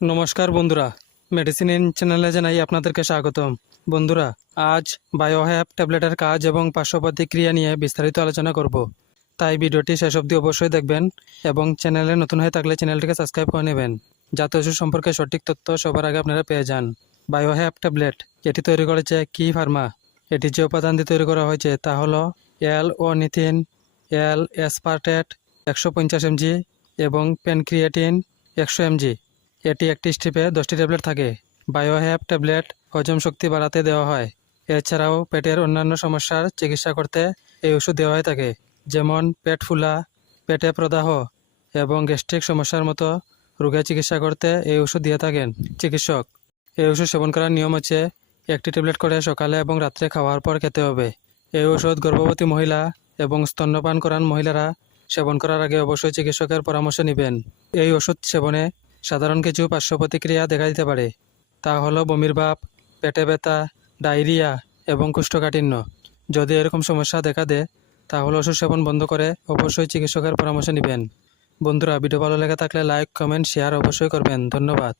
নমস্কার বন্ধুরা। Medicine in চ্যানেলে জানাই আপনাদেরকে স্বাগতম। বন্ধুরা, আজ বায়োহ্যাপ ট্যাবলেটের কাজ এবং পার্শ্ব প্রতিক্রিয়া নিয়ে বিস্তারিত আলোচনা করব। তাই ভিডিওটি শেষ অবধি অবশ্যই দেখবেন এবং চ্যানেলে নতুন হয়ে থাকলে চ্যানেলটিকে সাবস্ক্রাইব করে নেবেন। যাতে ওষুধ সম্পর্কে সঠিক তথ্য সবার আগে আপনারা পেয়ে যান। বায়োহ্যাপ ট্যাবলেট এটি তৈরি করেছে কি ফার্মা এটি যে উপাদান দিয়ে তৈরি করা হয়েছে তা হলো এল ও নিথিন এল এসপার্টেট একশো পঞ্চাশ এমজি এবং প্যানক্রিয়েটিন একশো এমজি এটি একটি স্ট্রিপে দশটি ট্যাবলেট থাকে। বায়োহ্যাপ ট্যাবলেট হজম শক্তি বাড়াতে দেওয়া হয়। এছাড়াও পেটের অন্যান্য সমস্যার চিকিৎসা করতে এই ওষুধ দেওয়া হয়ে থাকে, যেমন পেট ফুলা, পেটে প্রদাহ এবং গ্যাস্ট্রিক সমস্যার মতো রোগের চিকিৎসা করতে এই ওষুধ দিয়ে থাকেন চিকিৎসক। এই ওষুধ সেবন করার নিয়ম হচ্ছে, একটি ট্যাবলেট করে সকালে এবং রাত্রে খাওয়ার পর খেতে হবে। এই ওষুধ গর্ভবতী মহিলা এবং স্তন্যপান করান মহিলারা সেবন করার আগে অবশ্যই চিকিৎসকের পরামর্শ নেবেন। এই ওষুধ সেবনে সাধারণ কিছু পার্শ্ব প্রতিক্রিয়া দেখা দিতে পারে। তা হলো বমির ভাব, পেটে ব্যথা, ডায়রিয়া এবং কুষ্ঠকাঠিন্য। যদি এরকম সমস্যা দেখা দেয়, তাহলে ওষুধ সেবন বন্ধ করে অবশ্যই চিকিৎসকের পরামর্শ নেবেন। বন্ধুরা, ভিডিও ভালো লেগে থাকলে লাইক কমেন্ট শেয়ার অবশ্যই করবেন। ধন্যবাদ।